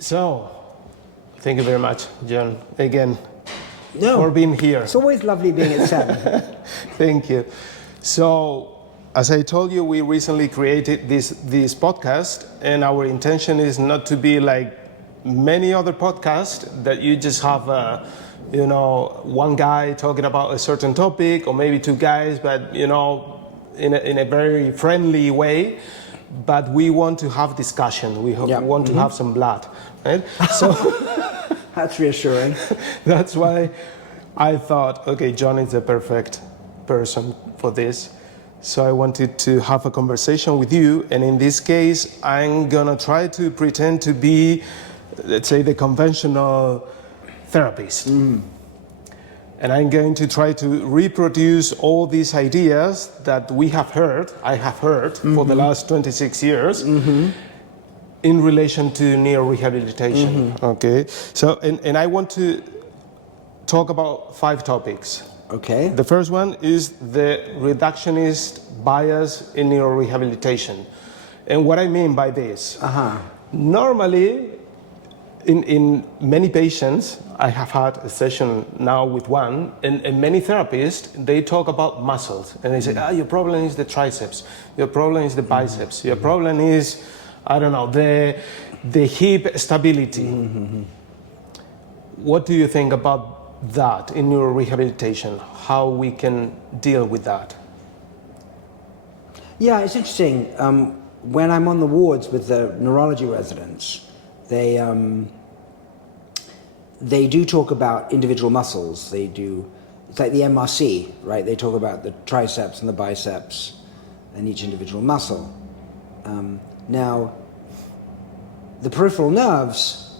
So, thank you very much, John, again, No, for being here. it's always lovely being at SEM. Thank you. So, as I told you, we recently created this podcast, and our intention is not to be like many other podcasts that you just have, one guy talking about a certain topic, or maybe two guys, but in a very friendly way. But we want to have discussion. We want to have some blood, right? So That's reassuring. that's why I thought, okay, John is the perfect person for this. So I wanted to have a conversation with you, and in this case, I'm gonna try to pretend to be, let's say, the conventional therapist. And I'm going to try to reproduce all these ideas that I have heard for the last 26 years in relation to neurorehabilitation. Okay, so, and I want to talk about 5 topics. Okay. The first one is the reductionist bias in neurorehabilitation. And what I mean by this, normally in many patients, I have had a session now with one, and many therapists, they talk about muscles, and they say, your problem is the triceps, your problem is the biceps, your problem is, I don't know, the hip stability. What do you think about that in neurorehabilitation, how we can deal with that? Yeah, it's interesting. When I'm on the wards with the neurology residents, they do talk about individual muscles. They do, it's like the MRC, right? They talk about the triceps and the biceps and each individual muscle. Now, the peripheral nerves,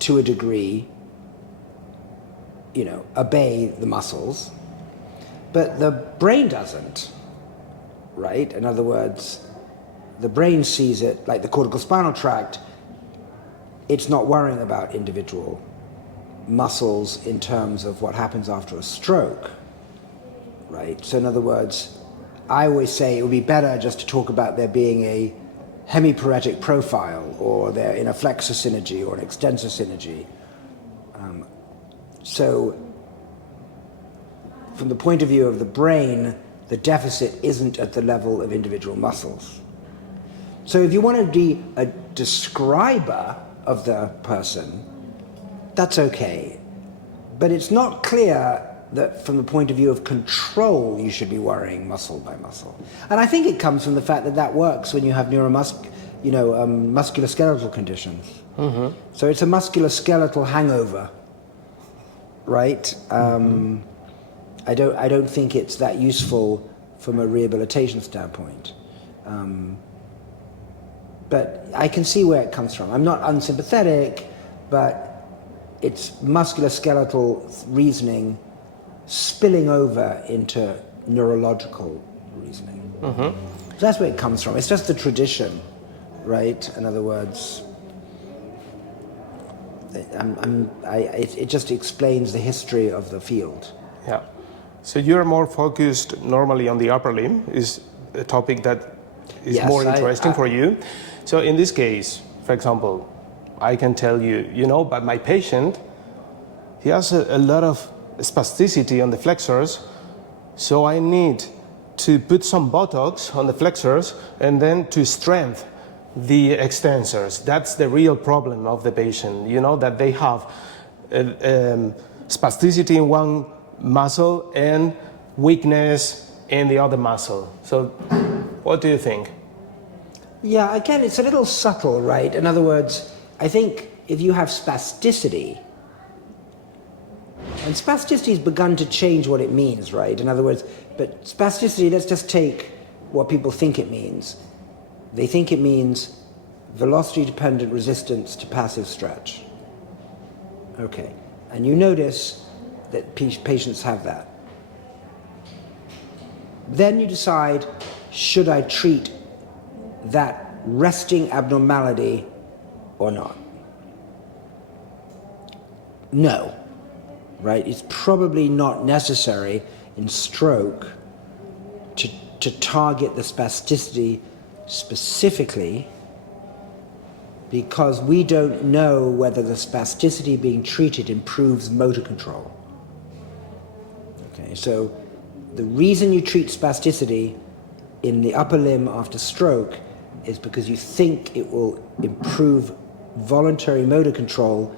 to a degree, obey the muscles, but the brain doesn't, right? In other words, the brain sees it, like the cortical spinal tract, it's not worrying about individual muscles in terms of what happens after a stroke, right? So in other words, I always say it would be better just to talk about there being a hemiparetic profile, or they're in a flexor synergy or an extensor synergy. So from the point of view of the brain, the deficit isn't at the level of individual muscles. So if you want to be a describer of the person, that's okay. But it's not clear that from the point of view of control, you should be worrying muscle by muscle. And I think it comes from the fact that works when you have musculoskeletal conditions. So it's a musculoskeletal hangover, right? I don't think it's that useful from a rehabilitation standpoint. But I can see where it comes from. I'm not unsympathetic, but it's musculoskeletal reasoning spilling over into neurological reasoning. So that's where it comes from. It's just the tradition, right? In other words, it just explains the history of the field. Yeah. So you're more focused normally on the upper limb, is a topic that is more interesting for you. So in this case, for example, I can tell you, but my patient, he has a lot of spasticity on the flexors, so I need to put some Botox on the flexors and then to strengthen the extensors. That's the real problem of the patient, that they have spasticity in one muscle and weakness in the other muscle. So what do you think? Yeah, again, it's a little subtle, right? In other words, I think if you have spasticity, and spasticity has begun to change what it means, right? In other words, but spasticity, let's just take what people think it means. They think it means velocity-dependent resistance to passive stretch. Okay, and you notice that patients have that. Then you decide, should I treat that resting abnormality or not? No, right? It's probably not necessary in stroke to target the spasticity specifically, because we don't know whether the spasticity being treated improves motor control. Okay, so the reason you treat spasticity in the upper limb after stroke is because you think it will improve voluntary motor control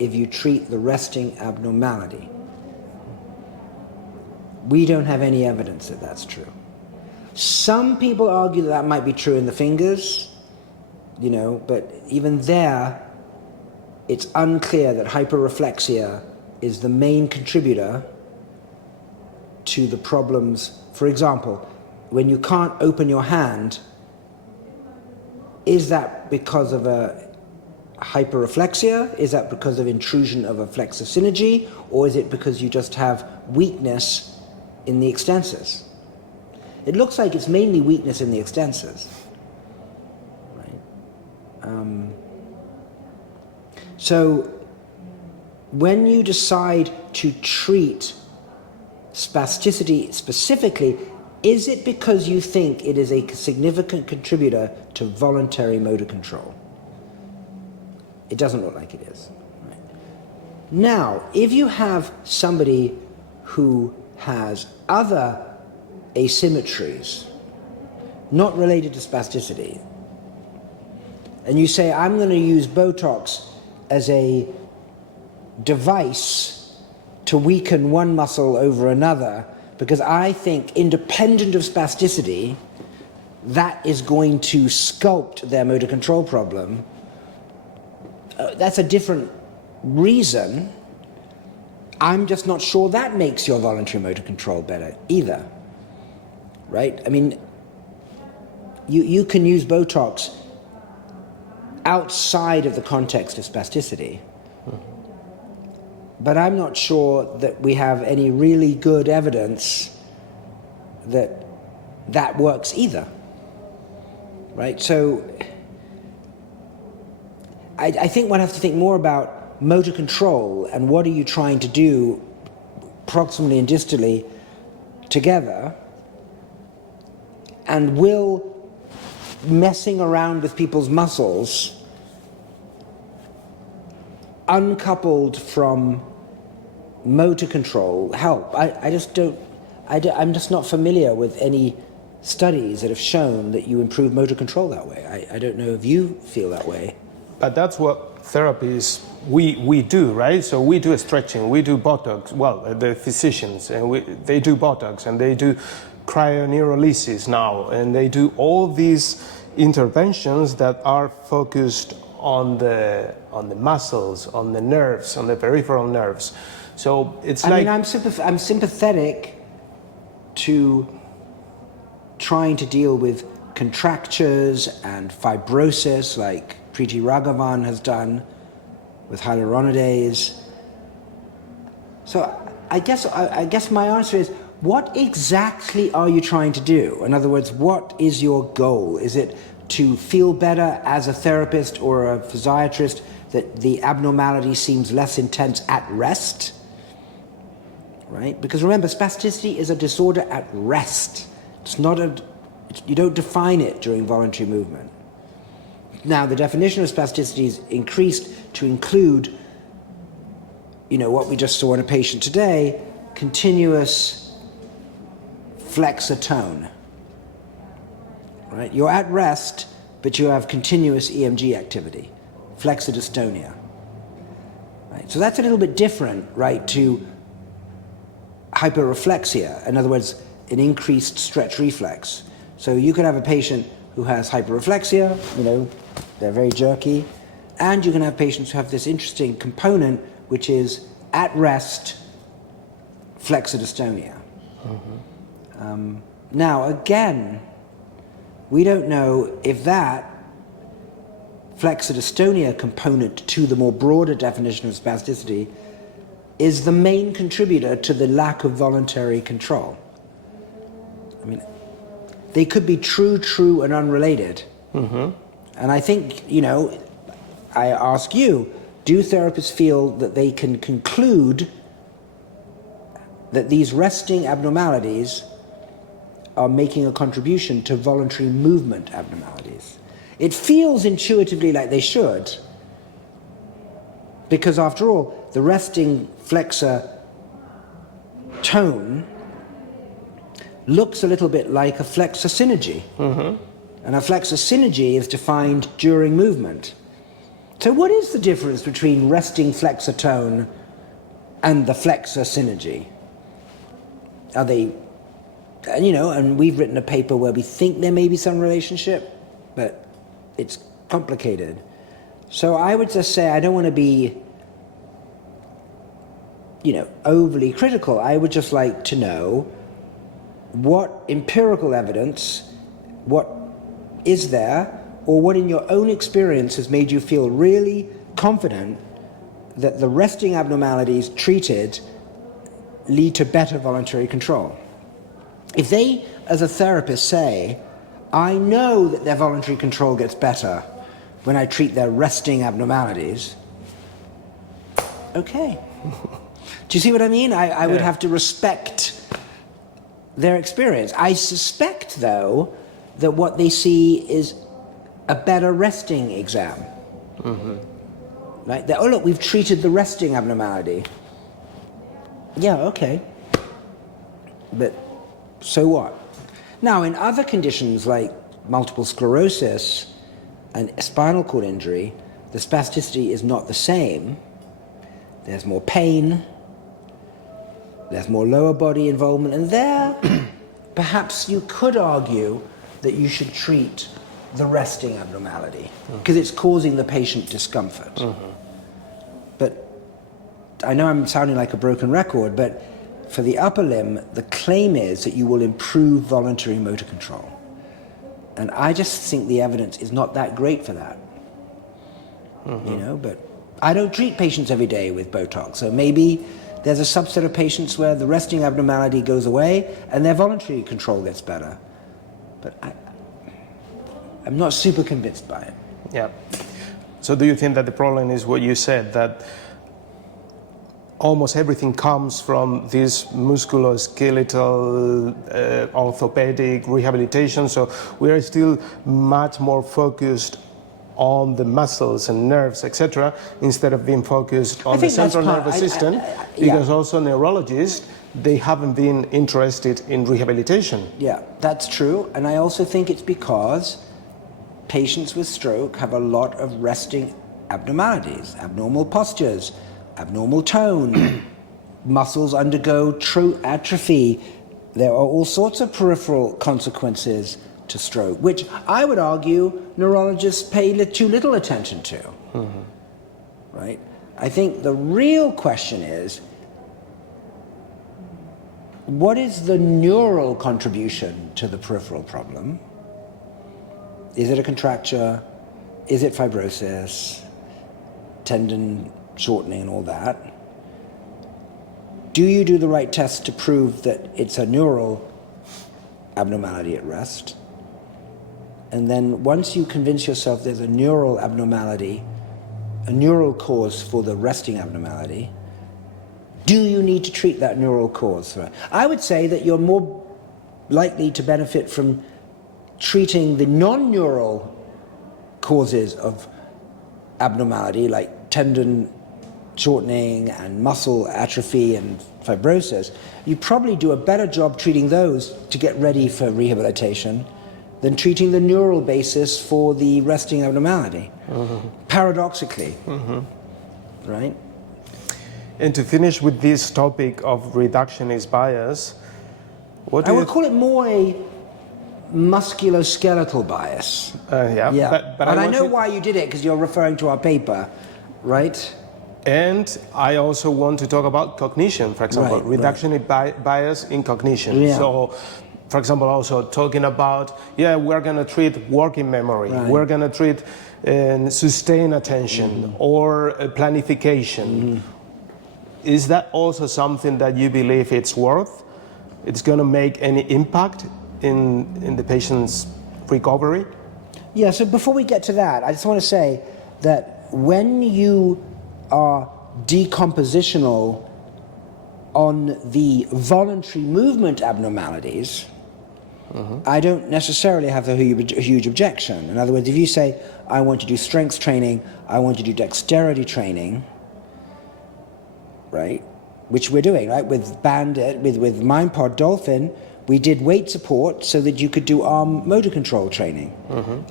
if you treat the resting abnormality. We don't have any evidence that that's true. Some people argue that that might be true in the fingers, you know, but even there, it's unclear that hyperreflexia is the main contributor to the problems. For example, when you can't open your hand, is that because of a hyperreflexia? Is that because of intrusion of a flexor synergy? Or is it because you just have weakness in the extensors? It looks like it's mainly weakness in the extensors. Right? So when you decide to treat spasticity specifically, is it because you think it is a significant contributor to voluntary motor control? It doesn't look like it is. Right? Now, if you have somebody who has other asymmetries, not related to spasticity, and you say, I'm going to use Botox as a device to weaken one muscle over another, because I think, independent of spasticity, that is going to sculpt their motor control problem. That's a different reason. I'm just not sure that makes your voluntary motor control better either. Right? I mean, you can use Botox outside of the context of spasticity. But I'm not sure that we have any really good evidence that that works either. Right? So I think one has to think more about motor control and what are you trying to do proximally and distally together, and will messing around with people's muscles uncoupled from motor control help? I'm just not familiar with any studies that have shown that you improve motor control that way. I don't know if you feel that way. But that's what therapies we do, right? So we do stretching, we do Botox. Well, the physicians, and they do Botox, and they do cryoneurolysis now, and they do all these interventions that are focused on the muscles, on the nerves, on the peripheral nerves. So it's I mean, I'm sympathetic to trying to deal with contractures and fibrosis, like Preeti Raghavan has done with hyaluronidase. So I guess my answer is, what exactly are you trying to do? In other words, what is your goal? Is it to feel better as a therapist or a physiatrist, that the abnormality seems less intense at rest? Right? Because remember, spasticity is a disorder at rest. It's not you don't define it during voluntary movement. Now, the definition of spasticity is increased to include, what we just saw in a patient today, continuous flexor tone. Right? You're at rest, but you have continuous EMG activity, flexor dystonia. Right? So that's a little bit different, right, to hyperreflexia. In other words, an increased stretch reflex. So you could have a patient who has hyperreflexia, they're very jerky, and you can have patients who have this interesting component, which is at rest flexor dystonia. Now, again, we don't know if that flexor dystonia component to the more broader definition of spasticity is the main contributor to the lack of voluntary control. I mean, they could be true, and unrelated. And I think, I ask you, do therapists feel that they can conclude that these resting abnormalities are making a contribution to voluntary movement abnormalities? It feels intuitively like they should, because after all, the resting flexor tone looks a little bit like a flexor synergy. And a flexor synergy is defined during movement. So what is the difference between resting flexor tone and the flexor synergy? Are they, and you know, and we've written a paper where we think there may be some relationship, but it's complicated. So I would just say, I don't want to be, you know, overly critical. I would just like to know what empirical evidence, what is there, or what in your own experience has made you feel really confident that the resting abnormalities treated lead to better voluntary control. If they, as a therapist, say, I know that their voluntary control gets better when I treat their resting abnormalities, okay. Do you see what I mean? I would have to respect their experience. I suspect, though, that what they see is a better resting exam. Right? That, oh look, we've treated the resting abnormality. Yeah, okay. But so what? Now, in other conditions like multiple sclerosis and spinal cord injury, the spasticity is not the same. There's more pain, there's more lower body involvement, and there, perhaps you could argue that you should treat the resting abnormality, because it's causing the patient discomfort. But I know I'm sounding like a broken record, but for the upper limb, the claim is that you will improve voluntary motor control. And I just think the evidence is not that great for that. You know, but I don't treat patients every day with Botox, so maybe there's a subset of patients where the resting abnormality goes away and their voluntary control gets better. But I'm not super convinced by it. Yeah. So do you think that the problem is what you said, that almost everything comes from this musculoskeletal, orthopedic rehabilitation, so we are still much more focused on the muscles and nerves, etc., instead of being focused on the central nervous system, because also neurologists, they haven't been interested in rehabilitation. Yeah, that's true. And I also think it's because patients with stroke have a lot of resting abnormalities, abnormal postures, abnormal tone, muscles undergo atrophy. There are all sorts of peripheral consequences to stroke, which I would argue neurologists pay too little attention to. Right? I think the real question is, what is the neural contribution to the peripheral problem? Is it a contracture? Is it fibrosis, tendon shortening and all that? Do you do the right test to prove that it's a neural abnormality at rest? And then once you convince yourself there's a neural abnormality, a neural cause for the resting abnormality, do you need to treat that neural cause? I would say that you're more likely to benefit from treating the non-neural causes of abnormality, like tendon shortening and muscle atrophy and fibrosis. You probably do a better job treating those to get ready for rehabilitation than treating the neural basis for the resting abnormality, paradoxically, right? And to finish with this topic of reductionist bias, I would call it more a musculoskeletal bias. Yeah. But I know why you did it, because you're referring to our paper, right? And I also want to talk about cognition, for example, reductionist bias in cognition. Yeah. So, for example, also talking about, we're going to treat working memory, we're going to treat sustained attention or planification. Is that also something that you believe it's going to make any impact in the patient's recovery? Yeah, so before we get to that, I just want to say that when you are decompositional on the voluntary movement abnormalities, I don't necessarily have a huge objection. In other words, if you say, I want to do strength training, I want to do dexterity training, right, which we're doing, right, with Bandit, with MindPod Dolphin, we did weight support so that you could do arm motor control training.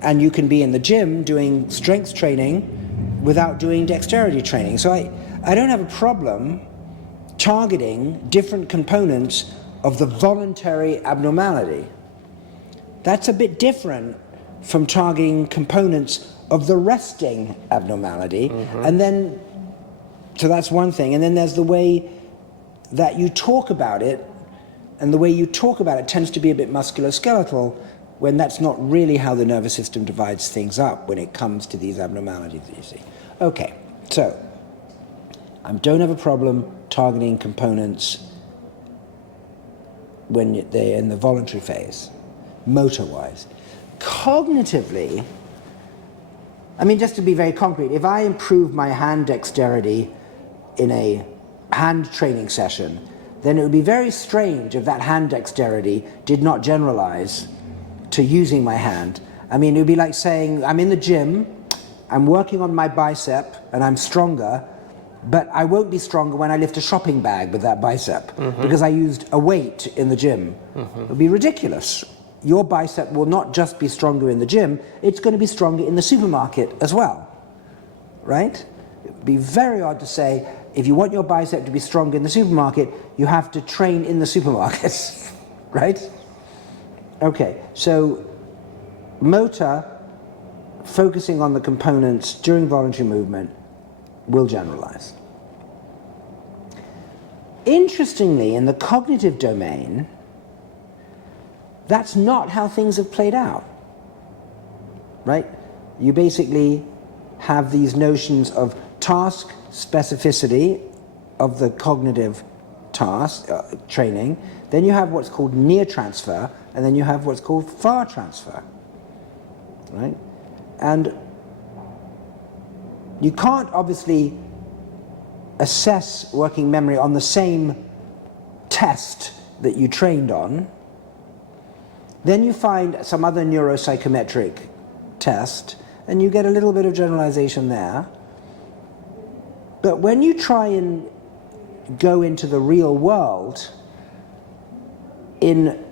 And you can be in the gym doing strength training without doing dexterity training. So I don't have a problem targeting different components of the voluntary abnormality. That's a bit different from targeting components of the resting abnormality. And then, so that's one thing. And then there's the way that you talk about it, and the way you talk about it tends to be a bit musculoskeletal, when that's not really how the nervous system divides things up when it comes to these abnormalities that you see. Okay, so I don't have a problem targeting components when they're in the voluntary phase, motor-wise. Cognitively, I mean, just to be very concrete, if I improve my hand dexterity in a hand training session, then it would be very strange if that hand dexterity did not generalize to using my hand. I mean, it would be like saying, I'm in the gym, I'm working on my bicep, and I'm stronger, but I won't be stronger when I lift a shopping bag with that bicep, because I used a weight in the gym. It would be ridiculous. Your bicep will not just be stronger in the gym, it's going to be stronger in the supermarket as well, right? It would be very odd to say, if you want your bicep to be stronger in the supermarket, you have to train in the supermarket, right? Okay, so motor, focusing on the components during voluntary movement, will generalize. Interestingly, in the cognitive domain, that's not how things have played out, right? You basically have these notions of task specificity of the cognitive task training, then you have what's called near transfer, and then you have what's called far transfer, right? And you can't obviously assess working memory on the same test that you trained on. Then you find some other neuropsychometric test, and you get a little bit of generalization there. But when you try and go into the real world, in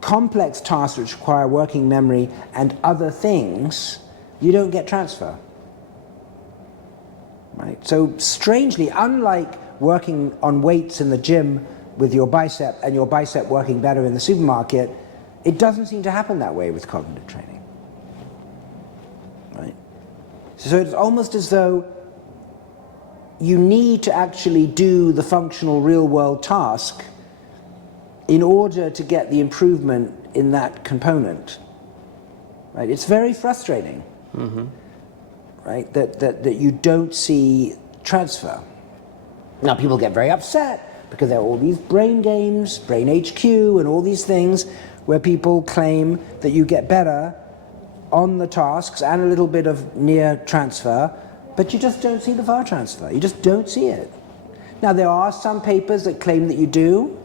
complex tasks which require working memory and other things, you don't get transfer. Right? So strangely, unlike working on weights in the gym with your bicep and your bicep working better in the supermarket, it doesn't seem to happen that way with cognitive training. Right? So it's almost as though you need to actually do the functional real-world task in order to get the improvement in that component. Right? It's very frustrating, right? That you don't see transfer. Now people get very upset because there are all these brain games, Brain HQ, and all these things where people claim that you get better on the tasks and a little bit of near transfer, but you just don't see the far transfer. You just don't see it. Now there are some papers that claim that you do,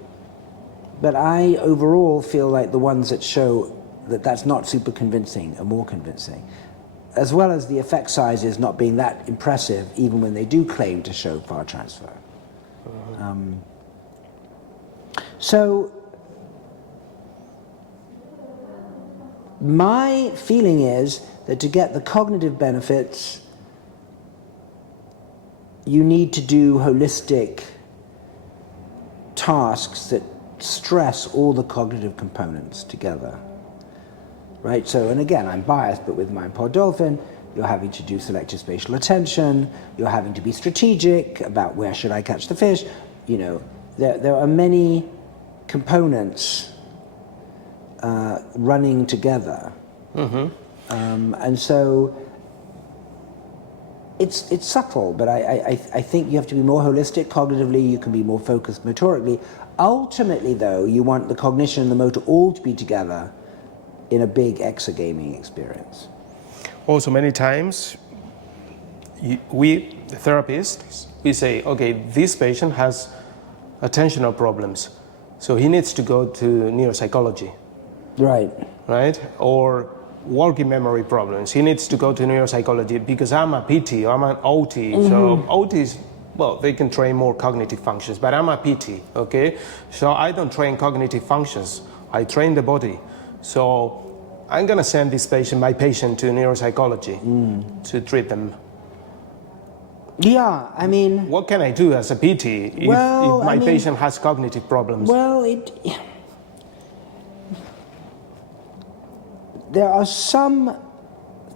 but I overall feel like the ones that show that that's not super convincing are more convincing, as well as the effect sizes not being that impressive even when they do claim to show far transfer. So my feeling is that to get the cognitive benefits, you need to do holistic tasks that stress all the cognitive components together, right? So, and again, I'm biased, but with MindPod Dolphin, you're having to do selective spatial attention, you're having to be strategic about where should I catch the fish, you know, there are many components running together. And so it's subtle, but I think you have to be more holistic cognitively, you can be more focused motorically. Ultimately, though, you want the cognition and the motor all to be together in a big exergaming experience. Also, many times, we, the therapists, we say, okay, this patient has attentional problems, so he needs to go to neuropsychology. Right. right? Or working memory problems. He needs to go to neuropsychology because I'm a PT, I'm an OT. So OTs, well, they can train more cognitive functions, but I'm a PT, okay? So I don't train cognitive functions. I train the body. So I'm gonna send my patient to neuropsychology to treat them. Yeah, I mean... What can I do as a PT if my patient has cognitive problems? Well, there are some...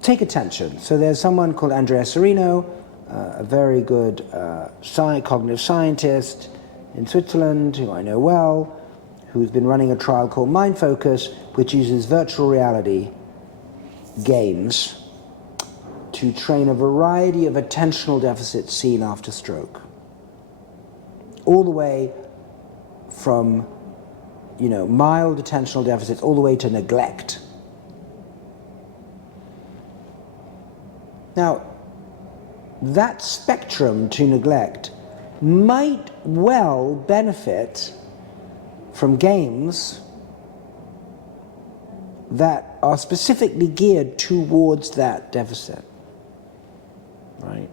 Take attention. So there's someone called Andrea Serino, a very good cognitive scientist in Switzerland, who I know well, who's been running a trial called Mind Focus, which uses virtual reality games to train a variety of attentional deficits seen after stroke. All the way from, mild attentional deficits all the way to neglect. Now, that spectrum to neglect might well benefit from games that are specifically geared towards that deficit, right?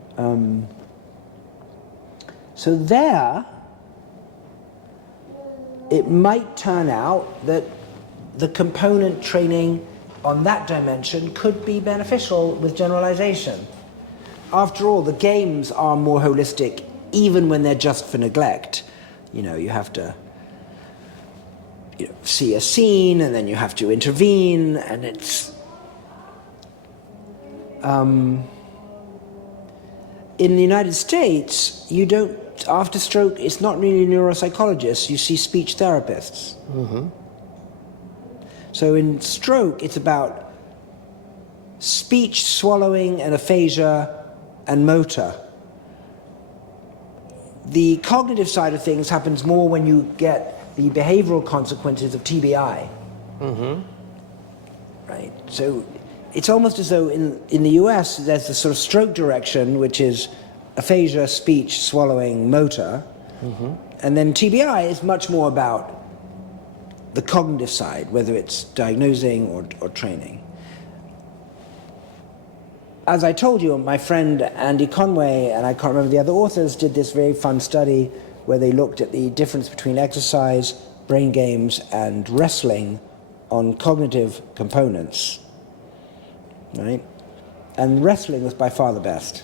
So there, it might turn out that the component training on that dimension could be beneficial with generalization. After all, the games are more holistic even when they're just for neglect. You have to see a scene and then you have to intervene, and it's... in the United States, you don't, after stroke, it's not really neuropsychologists, you see speech therapists. So in stroke, it's about speech, swallowing, and aphasia, and motor. The cognitive side of things happens more when you get the behavioral consequences of TBI. Right? So it's almost as though in the US, there's the sort of stroke direction, which is aphasia, speech, swallowing, motor. And then TBI is much more about the cognitive side, whether it's diagnosing or training. As I told you, my friend Andy Conway, and I can't remember the other authors, did this very fun study where they looked at the difference between exercise, brain games, and wrestling on cognitive components, right? And wrestling was by far the best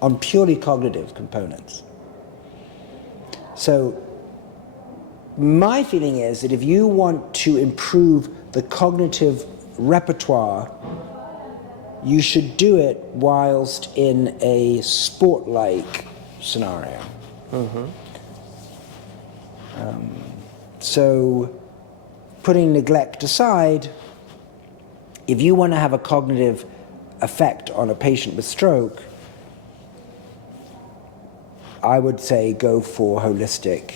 on purely cognitive components. So my feeling is that if you want to improve the cognitive repertoire, you should do it whilst in a sport-like scenario. So putting neglect aside, if you want to have a cognitive effect on a patient with stroke, I would say go for holistic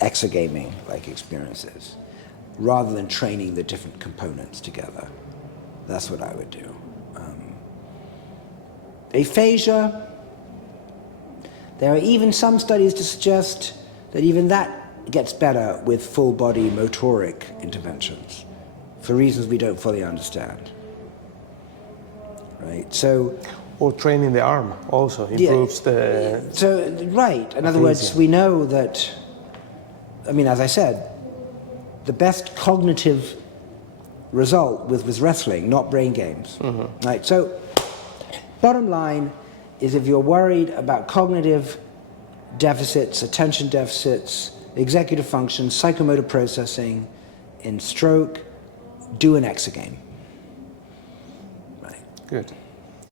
exergaming-like experiences, rather than training the different components together. That's what I would do. Aphasia, there are even some studies to suggest that even that gets better with full-body motoric interventions, for reasons we don't fully understand. Right, so... Or training the arm also improves the... So, right, in other words, we know that, I mean, as I said, the best cognitive result was wrestling, not brain games. Right, so bottom line is, if you're worried about cognitive deficits, attention deficits, executive function, psychomotor processing in stroke, do an exergame. Right. Good.